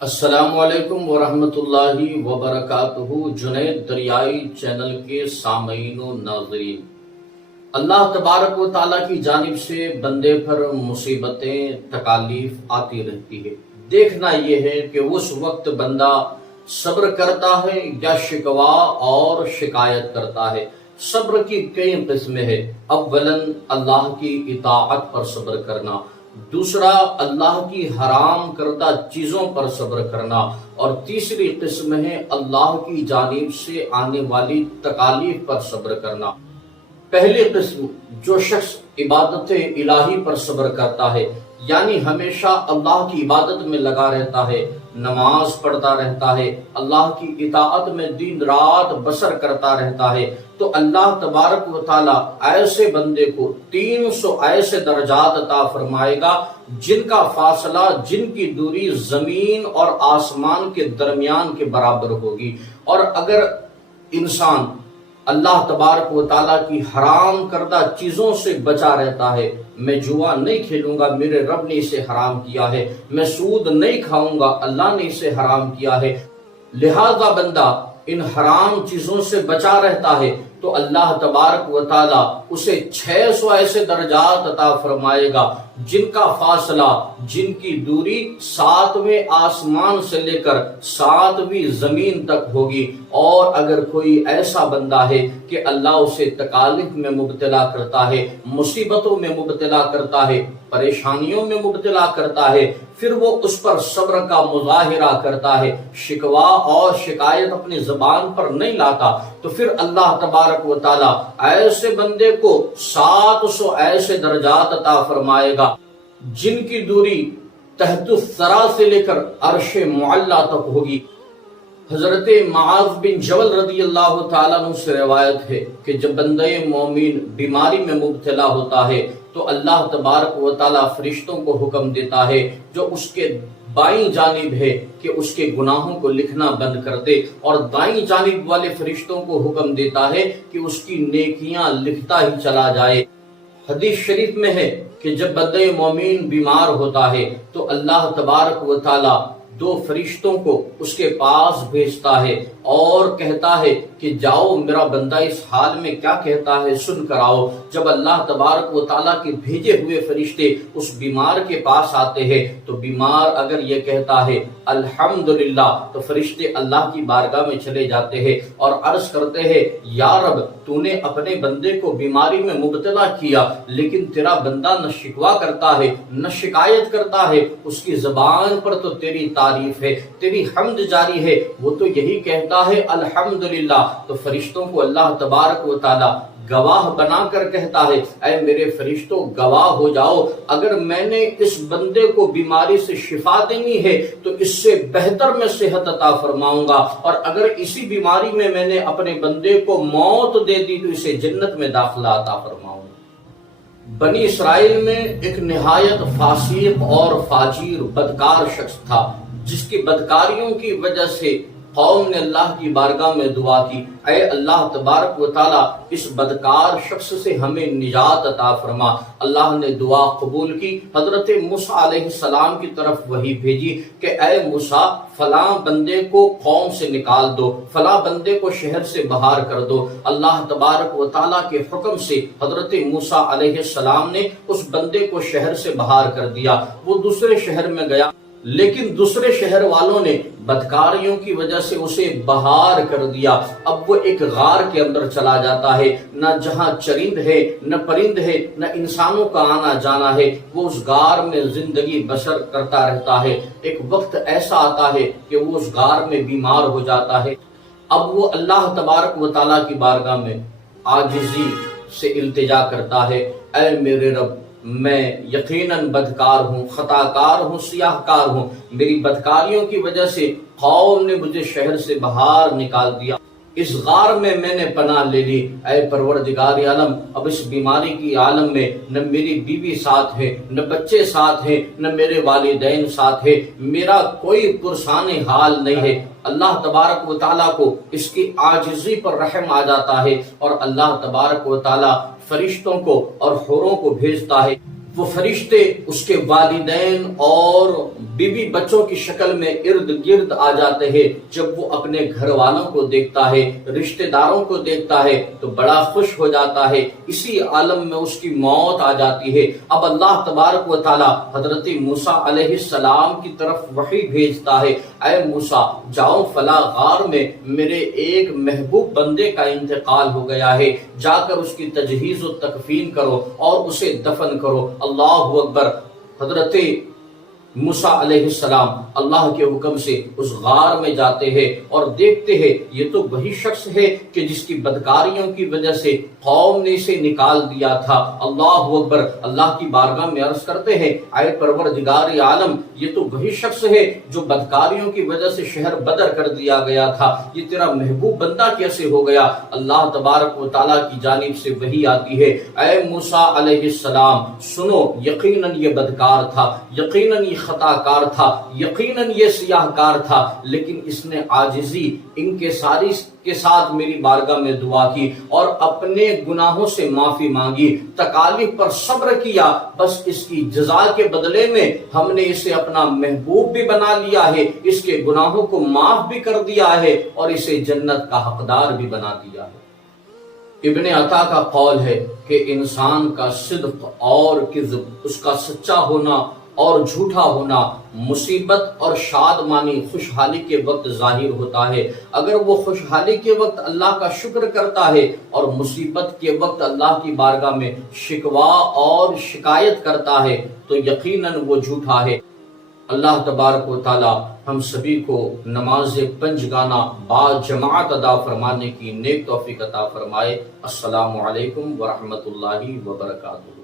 السلام علیکم ورحمۃ اللہ وبرکاتہ۔ جنید دریائی چینل کے سامعین و ناظرین، اللہ تبارک و تعالیٰ کی جانب سے بندے پر مصیبتیں تکالیف آتی رہتی ہے۔ دیکھنا یہ ہے کہ اس وقت بندہ صبر کرتا ہے یا شکوہ اور شکایت کرتا ہے۔ صبر کی کئی قسمیں ہیں۔ اولاً اللہ کی اطاعت پر صبر کرنا، دوسرا اللہ کی حرام کردہ چیزوں پر صبر کرنا، اور تیسری قسم ہے اللہ کی جانب سے آنے والی تکالیف پر صبر کرنا۔ پہلی قسم، جو شخص عبادت الہی پر صبر کرتا ہے، یعنی ہمیشہ اللہ کی عبادت میں لگا رہتا ہے، نماز پڑھتا رہتا ہے، اللہ کی اطاعت میں دن رات بسر کرتا رہتا ہے، تو اللہ تبارک و تعالیٰ ایسے بندے کو 300 ایسے درجات عطا فرمائے گا جن کا فاصلہ، جن کی دوری زمین اور آسمان کے درمیان کے برابر ہوگی۔ اور اگر انسان اللہ تبارک و تعالیٰ کی حرام کردہ چیزوں سے بچا رہتا ہے، میں جوا نہیں کھیلوں گا، میرے رب نے اسے حرام کیا ہے، میں سود نہیں کھاؤں گا، اللہ نے اسے حرام کیا ہے، لہذا بندہ ان حرام چیزوں سے بچا رہتا ہے، تو اللہ تبارک و تعالیٰ اسے 600 ایسے درجات عطا فرمائے گا جن کا فاصلہ، جن کی دوری 7ویں آسمان سے لے کر 7ویں زمین تک ہوگی۔ اور اگر کوئی ایسا بندہ ہے کہ اللہ اسے تکالیف میں مبتلا کرتا ہے، مصیبتوں میں مبتلا کرتا ہے، پریشانیوں میں مبتلا کرتا ہے، پھر وہ اس پر صبر کا مظاہرہ کرتا ہے، شکوہ اور شکایت اپنی زبان پر نہیں لاتا، تو پھر اللہ تبارک و تعالیٰ ایسے بندے کو 700 ایسے درجات عطا فرمائے گا جن کی دوری تحت الثری سے لے کر عرش معلی تک ہوگی۔ حضرت معاذ بن جبل رضی اللہ تعالیٰ عنہ سے روایت ہے کہ جب بندہ مومن بیماری میں مبتلا ہوتا ہے تو اللہ تبارک و تعالیٰ فرشتوں کو حکم دیتا ہے جو اس کے بائیں جانب ہے کہ اس کے گناہوں کو لکھنا بند کر دے، اور دائیں جانب والے فرشتوں کو حکم دیتا ہے کہ اس کی نیکیاں لکھتا ہی چلا جائے۔ حدیث شریف میں ہے کہ جب بندہ مومن بیمار ہوتا ہے تو اللہ تبارک و تعالیٰ 2 فرشتوں کو اس کے پاس بھیجتا ہے اور کہتا ہے کہ جاؤ میرا بندہ اس حال میں کیا کہتا ہے سن کر آؤ۔ جب اللہ تبارک و تعالیٰ کے بھیجے ہوئے فرشتے اس بیمار کے پاس آتے ہیں تو بیمار اگر یہ کہتا ہے الحمدللہ، تو فرشتے اللہ کی بارگاہ میں چلے جاتے ہیں اور عرض کرتے ہیں یا رب، تو نے اپنے بندے کو بیماری میں مبتلا کیا، لیکن تیرا بندہ نہ شکوہ کرتا ہے نہ شکایت کرتا ہے، اس کی زبان پر تو تیری تعریف ہے، تیری حمد جاری ہے، وہ تو یہی کہتا ہے الحمدللہ۔ تو فرشتوں کو اللہ تبارک و تعالیٰ گواہ بنا کر کہتا ہے اے میرے فرشتوں گواہ ہو جاؤ، اگر میں نے اس بندے کو بیماری سے شفا دینی ہے تو اس سے بہتر میں صحت عطا فرماؤں گا، اور اگر اسی بیماری میں نے اپنے بندے کو موت دے دی تو اسے جنت میں داخلہ عطا فرماؤں گا۔ بنی اسرائیل میں ایک نہایت فاسق اور فاجر بدکار شخص تھا جس کی بدکاریوں کی وجہ سے قوم نے اللہ کی بارگاہ میں دعا کی، اے اللہ تبارک و تعالیٰ اس بدکار شخص سے ہمیں نجات عطا فرما۔ اللہ نے دعا قبول کی، حضرت موسیٰ علیہ السلام کی طرف وحی بھیجی کہ اے موسیٰ فلاں بندے کو قوم سے نکال دو، فلاں بندے کو شہر سے باہر کر دو۔ اللہ تبارک و تعالیٰ کے حکم سے حضرت موسیٰ علیہ السلام نے اس بندے کو شہر سے باہر کر دیا۔ وہ دوسرے شہر میں گیا، لیکن دوسرے شہر والوں نے بدکاریوں کی وجہ سے اسے باہر کر دیا۔ اب وہ ایک غار کے اندر چلا جاتا ہے، نہ جہاں چرند ہے نہ پرند ہے نہ انسانوں کا آنا جانا ہے، وہ اس غار میں زندگی بسر کرتا رہتا ہے۔ ایک وقت ایسا آتا ہے کہ وہ اس غار میں بیمار ہو جاتا ہے۔ اب وہ اللہ تبارک و تعالیٰ کی بارگاہ میں عاجزی سے التجا کرتا ہے، اے میرے رب، میں یقیناً بدکار ہوں، خطا کار ہوں، سیاہ کار ہوں، میری بدکاریوں کی وجہ سے قوم نے مجھے شہر سے باہر نکال دیا، اس غار میں نے پناہ لے لی۔ اے پروردگار عالم، اب اس بیماری کی عالم میں نہ میری بیوی ساتھ ہے، نہ بچے ساتھ ہیں، نہ میرے والدین ساتھ ہے، میرا کوئی پرسان حال نہیں ہے۔ اللہ تبارک و تعالیٰ کو اس کی عاجزی پر رحم آ جاتا ہے اور اللہ تبارک و تعالیٰ فرشتوں کو اور حوروں کو بھیجتا ہے وہ فرشتے اس کے والدین اور بیوی بچوں کی شکل میں ارد گرد آ جاتے ہیں۔ جب وہ اپنے گھر والوں کو دیکھتا ہے، رشتہ داروں کو دیکھتا ہے تو بڑا خوش ہو جاتا ہے۔ اسی عالم میں اس کی موت آ جاتی ہے۔ اب اللہ تبارک و تعالی حضرت موسیٰ علیہ السلام کی طرف وحی بھیجتا ہے، اے موسیٰ جاؤ فلاں غار میں میرے ایک محبوب بندے کا انتقال ہو گیا ہے، جا کر اس کی تجہیز و تکفین کرو اور اسے دفن کرو۔ اللہ اکبر۔ حضرت موسیٰ علیہ السلام اللہ کے حکم سے اس غار میں جاتے ہیں اور دیکھتے ہیں یہ تو وہی شخص ہے کہ جس کی بدکاریوں کی وجہ سے قوم نے اسے نکال دیا تھا۔ اللہ اکبر۔ اللہ کی بارگاہ میں عرض کرتے ہیں، اے پروردگار عالم، یہ تو وہی شخص ہے جو بدکاریوں کی وجہ سے شہر بدر کر دیا گیا تھا، یہ تیرا محبوب بندہ کیسے ہو گیا؟ اللہ تبارک و تعالیٰ کی جانب سے وحی آتی ہے، اے موسیٰ علیہ السلام سنو، یقیناً یہ بدکار تھا، یقیناً یہ خطا کار تھا، یقیناً یہ سیاہ کار تھا، لیکن اس نے عاجزی انکساری کے ساتھ میری بارگاہ میں دعا کی اور اپنے گناہوں سے معافی مانگی، تکالیف پر صبر کیا، بس اس کی جزا کے بدلے میں ہم نے اسے اپنا محبوب بھی بنا لیا ہے، اس کے گناہوں کو معاف بھی کر دیا ہے اور اسے جنت کا حقدار بھی بنا دیا ہے۔ ابن عطا کا قول ہے کہ انسان کا صدق اور کذب، اس کا سچا ہونا اور جھوٹا ہونا مصیبت اور شادمانی خوشحالی کے وقت ظاہر ہوتا ہے۔ اگر وہ خوشحالی کے وقت اللہ کا شکر کرتا ہے اور مصیبت کے وقت اللہ کی بارگاہ میں شکوہ اور شکایت کرتا ہے تو یقیناً وہ جھوٹا ہے۔ اللہ تبارک و تعالی ہم سبھی کو نماز پنجگانہ با جماعت ادا فرمانے کی نیک توفیق عطا فرمائے۔ السلام علیکم ورحمۃ اللہ وبرکاتہ۔